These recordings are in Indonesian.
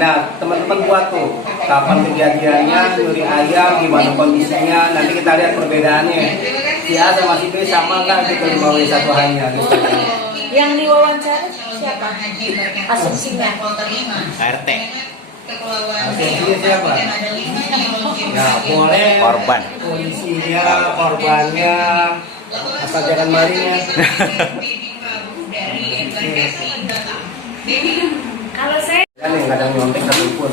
Nah, teman-teman buat tuh kapan kejadiannya, nyuri ayam, gimana kondisinya, nanti kita lihat perbedaannya. Si A sama si B sama nggak gitu di bawah satu hanya gitu. Yang diwawancara siapa? Asumsinya KRT. Asumsinya siapa? Nah, boleh Korban. polisinya, korbannya, asal jangan malingnya. kalau saya Dan yang kadang nyontek satupun.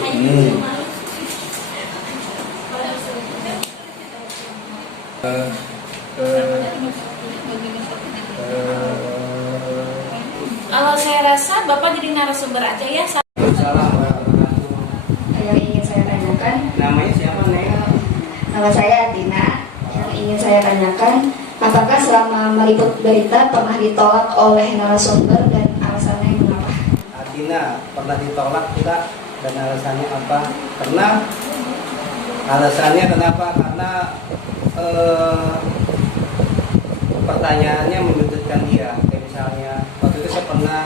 kalau saya rasa Bapak jadi narasumber aja ya. Yang ingin saya tanyakan, Namanya siapa, Neng? nama saya Atina. Yang ingin saya tanyakan, apakah selama meliput berita pernah ditolak oleh narasumber dan alasannya mengapa? Atina pernah ditolak tidak dan alasannya apa? Pernah. Alasannya kenapa? Karena pertanyaannya menyudutkan dia. Kayak misalnya waktu itu saya pernah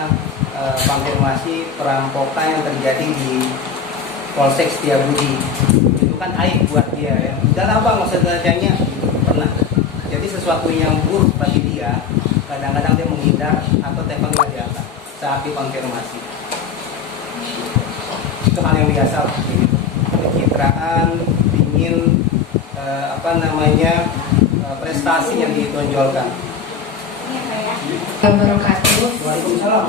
konfirmasi perampokan yang terjadi di Polsek Setiabudi. Itu kan aib buat dia ya. Dan apa maksud tanya? Pernah. Jadi sesuatu yang buruk bagi dia, kadang-kadang dia menghindar atau telepon nggak diangkat saat dikonfirmasi. Itu hal yang biasa lah. Gitu. Pencitraan, ingin prestasi yang ditonjolkan. Wabarakatuh. Waalaikumsalam.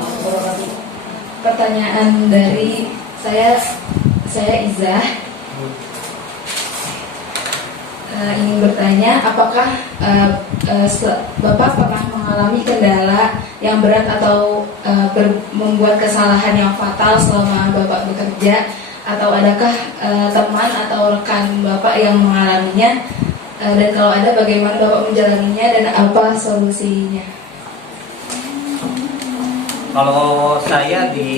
Pertanyaan dari saya Izzah. Ingin bertanya, apakah Bapak pernah mengalami kendala yang berat atau membuat kesalahan yang fatal selama Bapak bekerja, atau adakah teman atau rekan Bapak yang mengalaminya, dan kalau ada bagaimana Bapak menjalaninya dan apa solusinya? Kalau saya di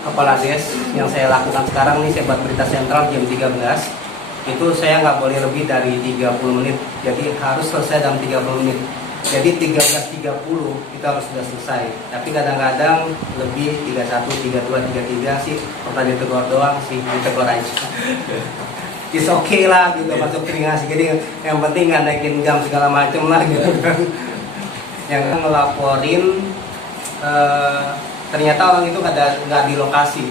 Kepala Des yang saya lakukan sekarang nih, saya buat berita sentral jam 13, itu saya nggak boleh lebih dari 30 menit, jadi harus selesai dalam 30 menit. Jadi 13.30 kita harus sudah selesai. Tapi kadang-kadang lebih 31, 32, 33 sih pernah ditegur doang sih, ditegur aja. It's okay lah gitu, masuk keringas. Jadi yang penting nggak naikin jam segala macem lah gitu kan. Yang ngelaporin ternyata orang itu nggak di lokasi,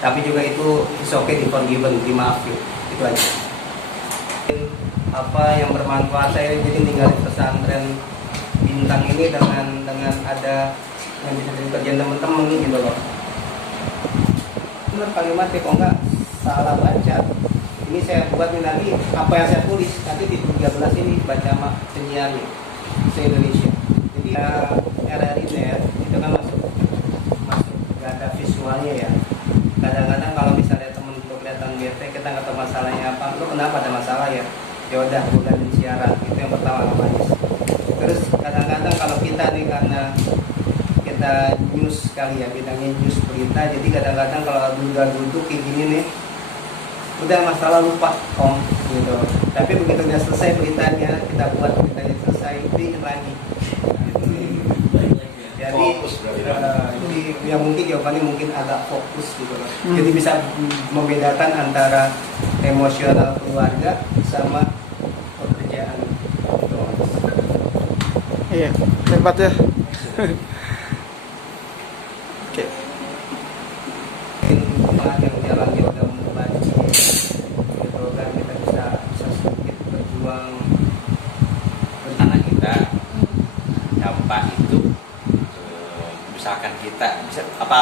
tapi juga itu it's okay, di forgiven, dimaafin, itu aja. Apa yang bermanfaat, saya jadi tinggalin pesantren Bintang ini dengan ada yang bisa jadi kerjaan teman-teman gitu loh. Benar kalimatnya, kok nggak salah baca. Ini saya buat nih nanti apa yang saya tulis nanti di 13 ini baca sama penyiarnya se-Indonesia. Jadi RRI-net itu kan masuk nggak ada visualnya ya. Kadang-kadang kalau misalnya temen tuh kelihatan bete, kita nggak tahu masalahnya apa, lu kenapa ada masalah ya? Ya udah bukan siaran, itu yang pertama Manis. Terus kadang-kadang kalau kita nih karena kita news kali ya, bidangnya news berita, jadi kadang-kadang kalau udah duduk kayak gini nih, udah masalah lupa gitu. Tapi begitu udah selesai beritanya, kita buat beritanya selesai, ingin lagi. Jadi yang mungkin jawabannya mungkin agak fokus gitu loh. Jadi bisa membedakan antara emosional keluarga sama pekerjaan. Gitu. Iya, hebat ya. Oke. Yang jalannya udah membantu, gitu kan, kita bisa sedikit berjuang Anak kita dampak itu, misalkan kita bisa apa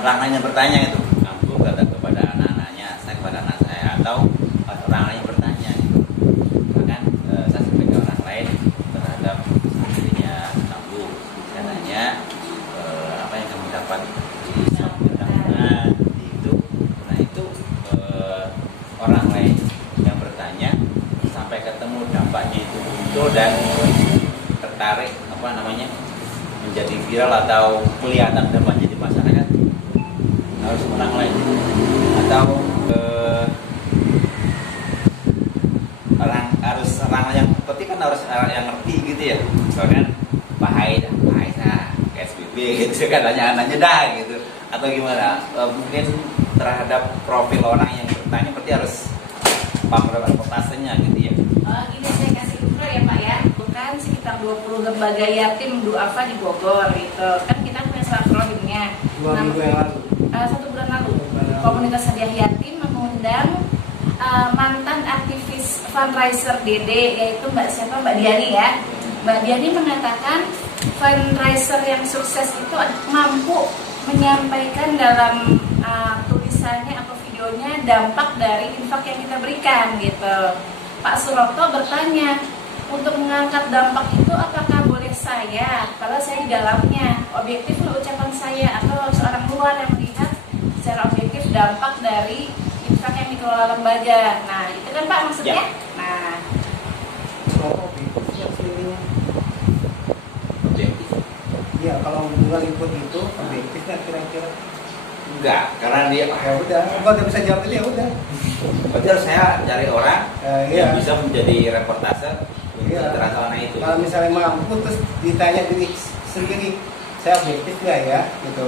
ranahnya bertanya itu, kamu kata kepada anak-anaknya, saya kepada anak saya, atau ranahnya bertanya gitu. Bahkan saya sebagai orang lain terhadap dirinya kamu, saya tanya apa yang kamu dapat di sambutan itu. Nah itu orang lain yang bertanya sampai ketemu dampaknya itu muncul dan tertarik menjadi viral atau kelihatan dan menjadi masyarakat, harus orang lain atau orang yang seperti kan harus orang yang ngerti gitu ya, misalkan Pak Haida, PSBB gitu kan, tanya anaknya dah gitu, atau gimana, mungkin terhadap profil orang yang bertanya, berarti harus paham reportasenya gitu ya. Gini saya kasih info ya Pak ya. Bukan sekitar 20 lembaga yatim duafa di Bogor gitu. Kan kita punya silaturahimnya. 2 minggu yang lalu. 1 bulan lalu. Komunitas hadiah yatim mengundang mantan aktivis fundraiser DD, yaitu Mbak Diani ya. Mbak Diani mengatakan fundraiser yang sukses itu mampu menyampaikan dalam tulisannya atau videonya dampak dari infak yang kita berikan gitu. Pak Suroto bertanya, untuk mengangkat dampak itu apakah boleh saya, kalau saya di dalamnya, objektif loh ucapan saya, atau seorang luar yang melihat secara objektif dampak dari infak yang dikelola lembaga. Nah itu kan Pak maksudnya? Ya. Nah Objektif. Iya, kalau bukan ikut itu objektif nggak kira-kira? Enggak, karena dia Ya udah, kalau nggak bisa jawab itu ya udah. berarti harus saya cari orang Iya. yang bisa menjadi reportase Iya. internasionalnya itu. Kalau misalnya mampu terus ditanya diri sendiri, saya objektif nggak ya? Gitu.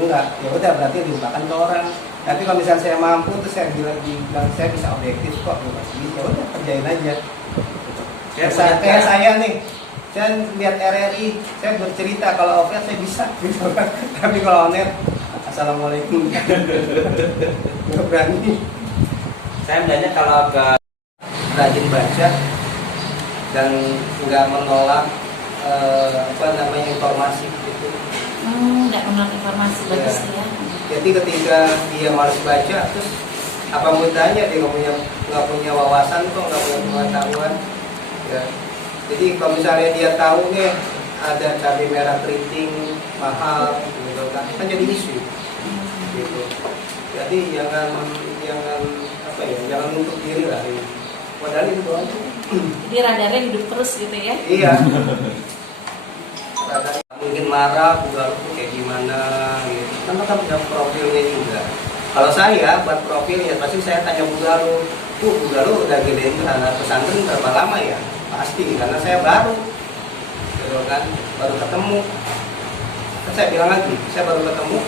Enggak, ya udah berarti dilupakan ke orang. Tapi kalau misalnya saya mampu terus saya bilang saya bisa objektif kok, ya udah kerjain aja. Kayak saya nih, saya lihat RRI, saya bercerita kalau offline saya bisa, gitu kan. Tapi kalau online, assalamualaikum, nggak berani. Saya melihatnya kalau ke Rajin baca dan nggak menolak informasi gitu. nggak menolak informasi, bagus ya. Jadi ketika dia malas baca, terus apa mudahnya dia nggak punya wawasan kok, nggak punya pengetahuan. Ya. Jadi kalau misalnya dia tahu nih ada cabai merah keriting mahal, gitu kan jadi isu. Gitu. Jadi jangan apa ya, jangan untuk diri lah. Padahal itu doang. Jadi radarnya hidup terus gitu ya. Iya. Mungkin marah, bugar itu kayak gimana gitu. Karena kan punya profilnya juga. Kalau saya buat profilnya pasti saya tanya Bugalu, Bugalu udah gedein anak pesantren berapa lama ya? Pasti, karena saya baru, gitu kan, baru ketemu. Kan saya bilang lagi, saya baru ketemu,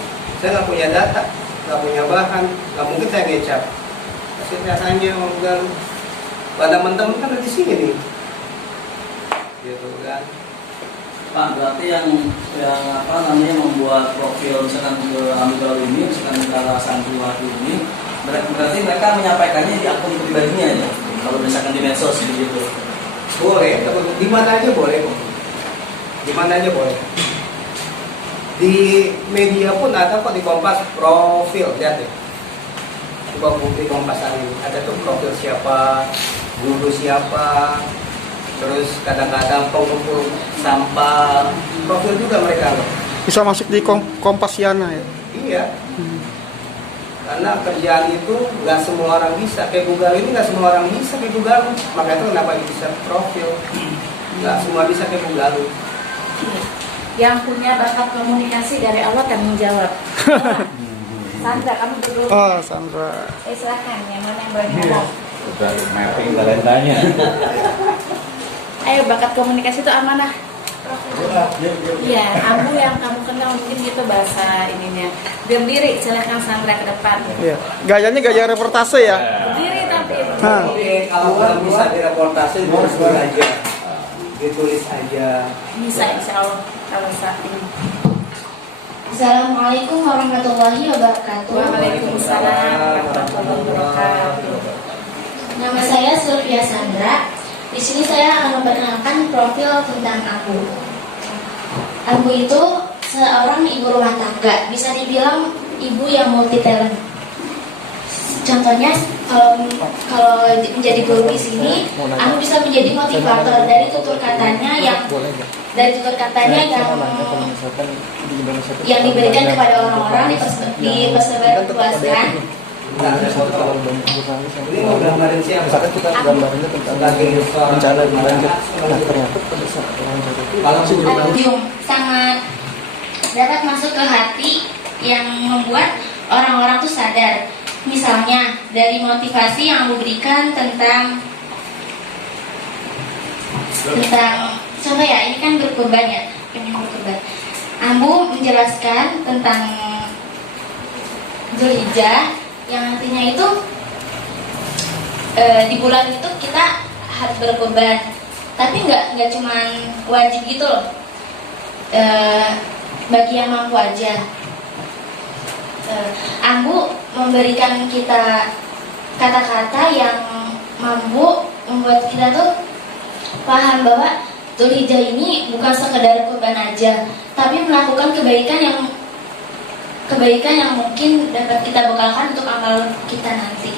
saya nggak punya data, nggak punya bahan, nggak mungkin saya ngecap. Pasti saya tanya sama Bugalu. Pada teman-teman kan ada di sini nih, gitu kan. Pak, berarti yang apa namanya membuat profil misalkan ke Amigdal ini, misalkan ke Santriwati ini, berarti mereka menyampaikannya di akun pribadinya ya? Kalau misalkan di medsos begitu. Boleh, di mana aja boleh kok. Di mana aja boleh. Di media pun ada kok, di Kompas profil, lihat deh. Di Kompas hari ini ada tuh profil siapa, guru siapa, terus kadang-kadang pengumpul sampah, profil juga mereka loh. Bisa masuk di Kompasiana ya. Iya. Karena kerjaan itu nggak semua orang bisa. Kayak Google ini nggak semua orang bisa kayak Google. Makanya itu kenapa bisa profil. Nggak semua bisa kayak Google. Yang punya bakat komunikasi dari Allah kan menjawab. Sandra, kamu dulu. Oh, Sandra. Silakan, yang mana yang berani ngomong? udah mapping talentanya. Ayo, bakat komunikasi itu amanah. Iya, Ambu yang kamu kenal mungkin gitu bahasa ininya. Berdiri, silakan Sandra ke depan. Iya. Gayanya gaya reportase ya. Berdiri tapi. Hah. Oke, kalau nggak bisa direportase, ditulis aja. Ditulis aja. Bisa insya Allah kalau saat ini. Assalamualaikum warahmatullahi wabarakatuh. Waalaikumsalam warahmatullahi wabarakatuh. Nama saya Sylvia Sandra. Di sini saya akan memperkenalkan profil tentang Ambu. Ambu itu seorang ibu rumah tangga, bisa dibilang ibu yang multi talent. Contohnya kalau menjadi guru di sini, Ambu bisa menjadi motivator dari tutur katanya yang yang diberikan kepada orang-orang dipersebarluaskan. Ini mau gambarin siapa? Misalkan kita gambarnya tentang bencana di banjir. Nah, ternyata pada saat orang itu Adium sangat dapat masuk ke hati yang membuat orang-orang tuh sadar. Misalnya dari motivasi yang Ambu berikan tentang contoh ya, ini kan berkorban ya, ini berkorban. Ambu menjelaskan tentang Zulhijjah yang nantinya itu di bulan itu kita harus berkorban, tapi nggak cuman wajib gitu loh, bagi yang mampu aja. Ambu memberikan kita kata-kata yang mampu membuat kita tuh paham bahwa Dzulhijjah ini bukan sekedar kurban aja, tapi melakukan kebaikan yang mungkin dapat kita bekalkan untuk amal kita nanti.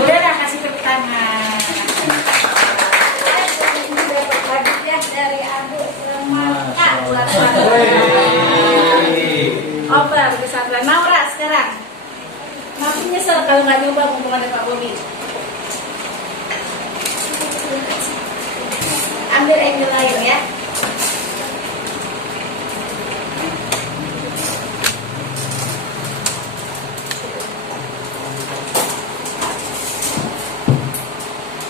Udah lah, kasih tepuk tangan. Ini dapat hadiah dari Abu Semangat buat Oper pesantren Naura sekarang. Makin nyesel kalau nggak nyoba mumpung ada Pak Bobi. Ambil angel lain ya.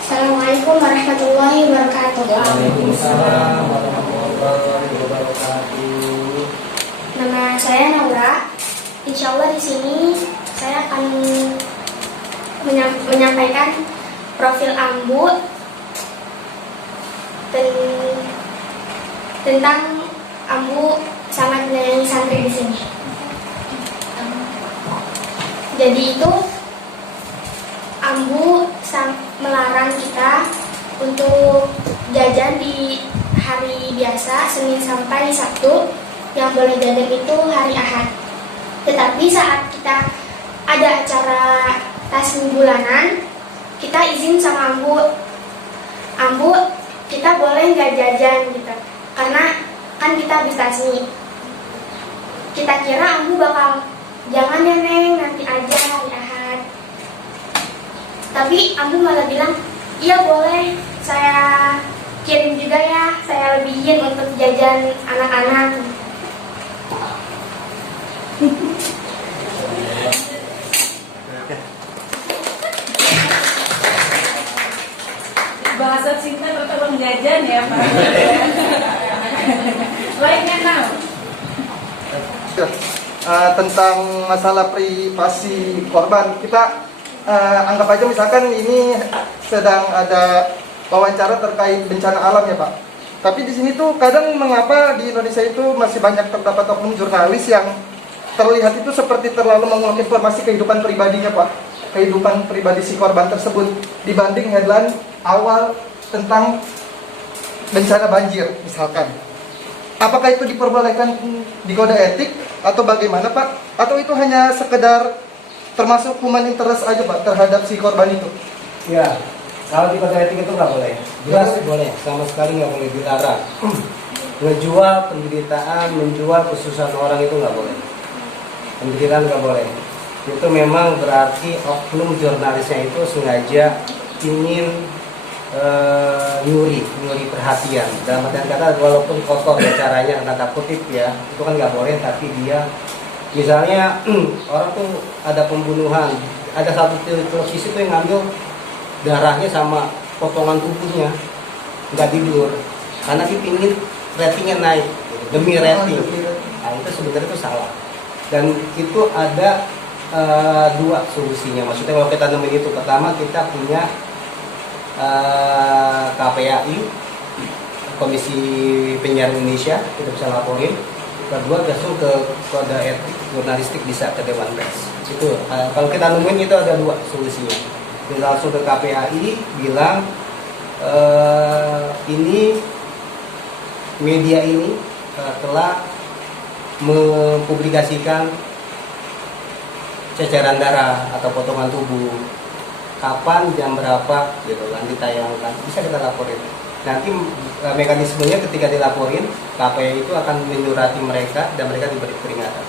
Assalamualaikum warahmatullahi wabarakatuh. Waalaikumsalam warahmatullahi wabarakatuh. Nama saya Naura. Insya Allah di sini saya akan menyampaikan profil Ambu tentang Ambu sangat menyayangi santri di sini. Jadi itu Ambu melarang kita untuk jajan di hari biasa, Senin sampai Sabtu. Yang boleh jajan itu hari Ahad. Tetapi saat kita ada acara tasmi bulanan, kita izin sama Ambu kita boleh nggak jajan gitu, karena kan kita habis tasmi. Kita kira Ambu bakal jangan ya Neng, nanti aja hari Ahad. Tapi Ambu malah bilang, iya boleh, saya kirim juga ya, saya lebihin untuk jajan anak-anak. Bahasa cinta atau jajan ya Pak. Lainnya now. Tentang masalah privasi korban, kita anggap aja misalkan ini sedang ada wawancara terkait bencana alam ya Pak. Tapi di sini tuh kadang mengapa di Indonesia itu masih banyak terdapat oknum jurnalis yang terlihat itu seperti terlalu mengungkap informasi kehidupan pribadinya Pak, kehidupan pribadi si korban tersebut dibanding headline awal tentang bencana banjir misalkan. Apakah itu diperbolehkan di kode etik atau bagaimana Pak? Atau itu hanya sekedar termasuk human interest aja Pak terhadap si korban itu? Ya, kalau di kode etik itu nggak boleh. Jelas boleh, sama sekali nggak boleh dilarang. Ngejual penderitaan, menjual kesusahan orang itu nggak boleh. Penderitaan nggak boleh. Itu memang berarti oknum jurnalisnya itu sengaja ingin nyuri perhatian. Dalam artian kata walaupun kotor ya caranya, tanda kutip ya, itu kan nggak boleh. Tapi dia misalnya orang tuh ada pembunuhan, ada satu televisi tuh yang ngambil darahnya sama potongan tubuhnya, nggak tidur karena dia pingin ratingnya naik demi rating. Nah itu sebenarnya itu salah, dan itu ada dua solusinya. Maksudnya kalau kita nemuin itu, pertama kita punya KPAI, Komisi Penyiaran Indonesia, kita bisa laporin. Kedua langsung ke kode etik jurnalistik, bisa ke Dewan Pers. Itu kalau kita nemuin itu ada dua solusinya. Kita langsung ke KPAI bilang ini media ini telah mempublikasikan ceceran darah atau potongan tubuh, kapan, jam berapa gitu kan ditayangkan, bisa kita laporin. Nanti mekanismenya ketika dilaporin, KPI itu akan menyurati mereka dan mereka diberi peringatan.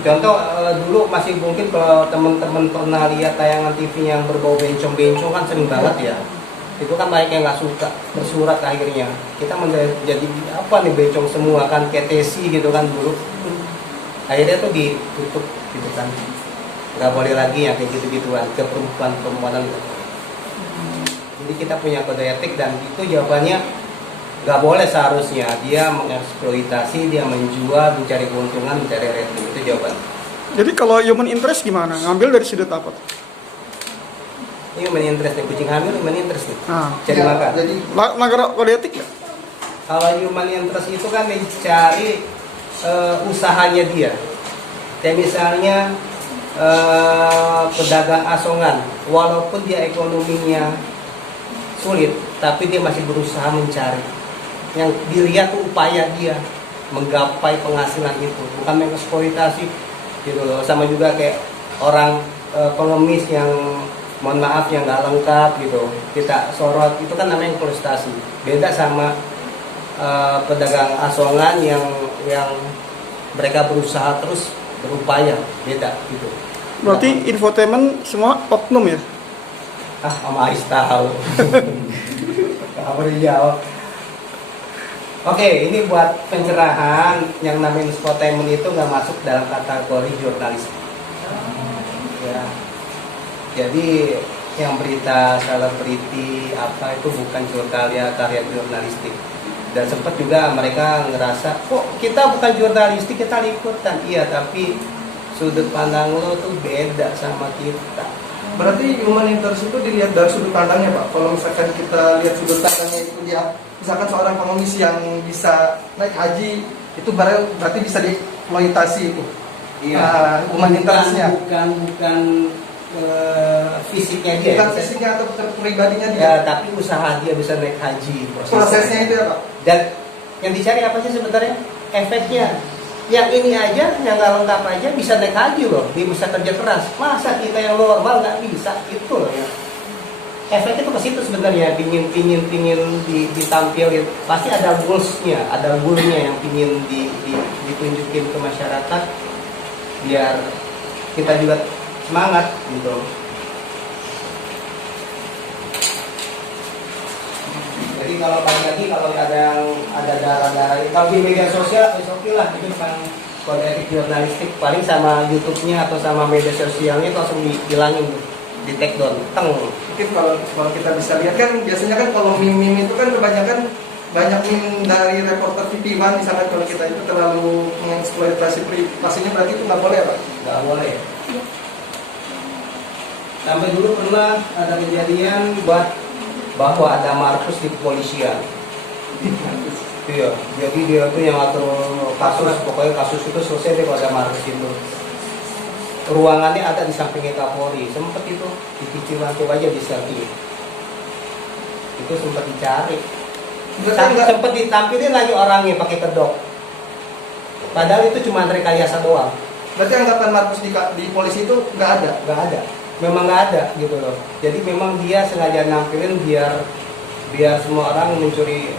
Contoh dulu masih mungkin kalau teman-teman pernah lihat tayangan TV yang berbau bencong-bencong kan sering banget ya. Itu kan banyak yang nggak suka, bersurat akhirnya. Kita menjadi apa nih, bencong semua kan, KTC gitu kan dulu. Akhirnya tuh ditutup gitu kan. Nggak boleh lagi yang kayak gitu-gituan ke perempuan-perempuanan. Jadi kita punya kode etik dan itu jawabannya nggak boleh seharusnya. Dia mengeksploitasi, dia menjual, mencari keuntungan, mencari rating, itu jawaban. Jadi kalau human interest gimana? Ngambil dari sudut apa? Ini human interest nih, kucing hamil human interest nih. Nah, Cari Ya, makan. jadi melanggar kode etik nggak? Kalau human interest itu kan mencari usahanya dia. Kayak misalnya pedagang asongan, walaupun dia ekonominya sulit, tapi dia masih berusaha mencari. Yang dilihat tuh upaya dia menggapai penghasilan itu, bukan mengeksploitasi gitu loh. Sama juga kayak orang pengemis yang mohon maaf yang nggak lengkap gitu, kita sorot, itu kan namanya eksploitasi. Beda sama pedagang asongan yang mereka berusaha terus berupaya, beda gitu. Berarti infotainment semua oknum ya? Om Ais tahu. Kamu dijawab. Oke, ini buat pencerahan, yang namanya infotainment itu nggak masuk dalam kategori jurnalis. Ya. Jadi yang berita selebriti apa itu bukan karya jurnalistik. Dan sempat juga mereka ngerasa, kok kita bukan jurnalistik, kita liputan. Iya, tapi sudut pandang lo tuh beda sama kita. berarti human interest itu dilihat dari sudut pandangnya Pak. Kalau misalkan kita lihat sudut pandangnya itu dia, misalkan seorang pengemis yang bisa naik haji, itu berarti bisa dieksploitasi itu. Iya. Human interestnya. Bukan fisiknya dia. Bukan fisiknya atau pribadinya dia. Ya, tapi usaha dia bisa naik haji. Prosesnya itu ya Pak. Dan yang dicari apa sih sebenarnya? Efeknya. Yang ini aja, yang nggak lengkap aja bisa naik haji loh. Dia bisa kerja keras. Masa kita yang normal nggak bisa? Itu loh ya. Efek itu ke situ sebenarnya. Pingin ditampilin. Pasti ada goals-nya, ada goal-nya yang pingin ditunjukin ke masyarakat. Biar kita juga semangat gitu. Jadi kalau pagi-pagi kalau ada darah-darah, kalau di media sosial oke lah, itu bukan kode etik jurnalistik. Paling sama YouTube-nya atau sama media sosialnya itu langsung dihilangin, di take down, teng. Mungkin kalau kita bisa lihat kan biasanya kan kalau meme itu kan kebanyakan banyak meme dari reporter TV One, misalkan kalau kita itu terlalu mengeksploitasi privasinya, berarti itu nggak boleh ya Pak? Nggak boleh. Sampai dulu pernah ada kejadian bahwa ada Markus di kepolisian. Iya, jadi dia tuh yang atur kasus, pokoknya kasus itu selesai deh kalau ada Markus itu. Ruangannya ada di sampingnya Kapolri, sempet itu dicicilan, coba aja di searching. Itu sempet dicari. Sempet ditampilin lagi orangnya pakai kedok. Padahal itu cuma rekayasa doang. Berarti anggapan Markus di polisi itu nggak ada? Nggak ada. Memang nggak ada gitu loh. Jadi memang dia sengaja nampilin biar semua orang mencuri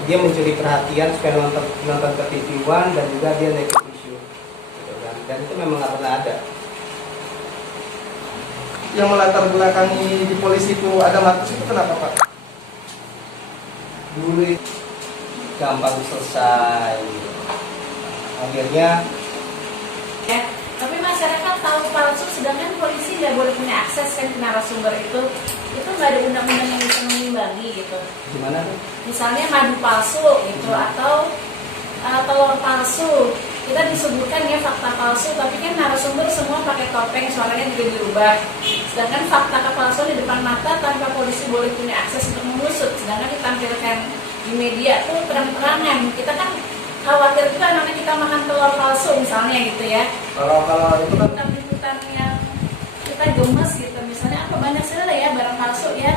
perhatian supaya nonton ke TV One, dan juga dia naik isu gitu kan. Dan itu memang nggak pernah ada. Yang melatar belakangi di polisi itu ada Markus itu kenapa Pak? Dulu gampang selesai. Akhirnya Ya, tapi masyarakat tahu palsu, sedangkan polisi nggak boleh punya akses kan ke narasumber itu nggak ada undang-undang yang bisa mengimbangi gitu. gimana tuh? Misalnya madu palsu gitu, atau telur palsu, kita disebutkan ya fakta palsu, tapi kan narasumber semua pakai topeng, suaranya juga dirubah. Sedangkan fakta kepalsuan di depan mata tanpa polisi boleh punya akses untuk mengusut, sedangkan ditampilkan di media tuh terang-terangan. Kita kan khawatir juga anak-anak kita makan telur palsu misalnya gitu ya. Kalau itu kan Liputan yang kita gemes gitu, misalnya apa banyak sekali ya barang palsu ya.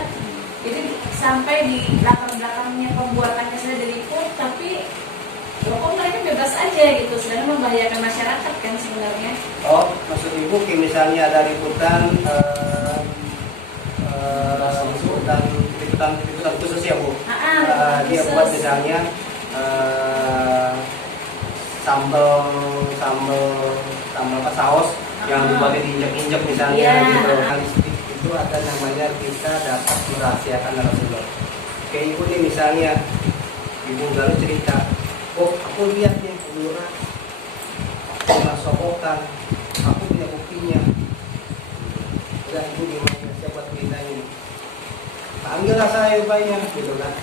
Jadi sampai di belakang-belakangnya pembuatannya sudah diliput, tapi kok mereka bebas aja gitu, sedangkan membahayakan masyarakat kan sebenarnya. oh, maksud ibu misalnya ada liputan liputan khusus ya Bu. Dia khusus. buat misalnya sambal apa, saus yang dipakai diinjek-injek misalnya Iya. gitu. Jurnalistik itu ada namanya kita dapat merahasiakan narasumber. Kayak ibu nih misalnya, ibu lalu cerita, oh aku lihat nih lurah kena sokokan, aku punya buktinya. Udah ibu gimana, siapa ceritanya? Panggil lah saya upaya gitu kan.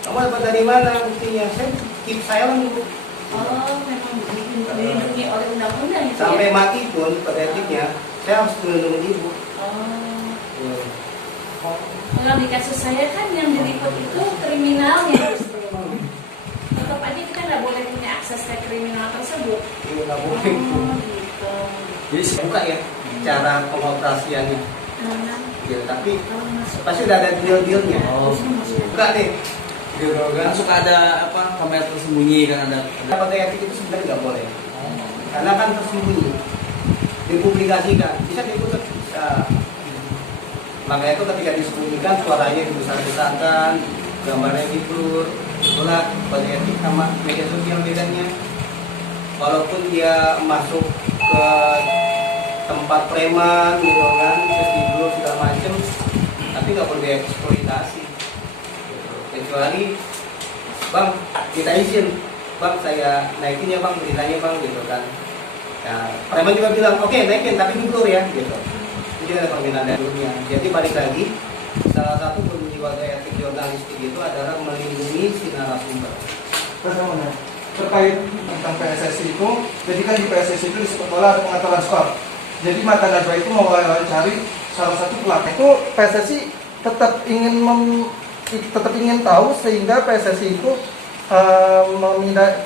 Kamu dapat dari mana buktinya? Saya keep silent ibu. Oh, memang begitu. dilindungi oleh undang-undang gitu Sampai ya. mati pun pada etiknya saya harus melindungi ibu. Oh. Kalau di kasus saya kan yang diliput itu kriminalnya. Tetap aja kita nggak boleh punya akses ke kriminal tersebut. Ini nggak boleh. Oh, gitu. Jadi saya buka ya cara pengoperasiannya. Nah, Ya, tapi kalau masuk. pasti udah ada deal-dealnya. Oh. Buka deh. Gitu Kan kan. suka ada apa kamera tersembunyi kan ada. Kode etik itu sebenarnya nggak boleh. Karena kan tersembunyi. Dipublikasikan. Bisa diputar. Bisa. Makanya itu ketika disembunyikan suaranya dibesar-besarkan, gambarnya diblur. Itulah kode etik sama media sosial bedanya. Walaupun dia masuk ke tempat preman gitu kan, terus diblur segala macem, tapi nggak boleh dieksploitasi. Gitu. Kecuali bang kita izin, bang saya naikin ya bang beritanya bang gitu kan. Nah, preman juga bilang oke naikin tapi diblur ya gitu. Jadi ada permintaan dari dunia. Jadi balik lagi, salah satu bunyi kode etik jurnalistik itu adalah melindungi si narasumber. Bagaimana? Terkait tentang PSSI itu, jadi kan di PSSI itu di sepak bola ada pengaturan skor. Jadi Mata Najwa itu mau mencari salah satu pelaku. Itu PSSI tetap ingin tahu sehingga PSSI itu meminta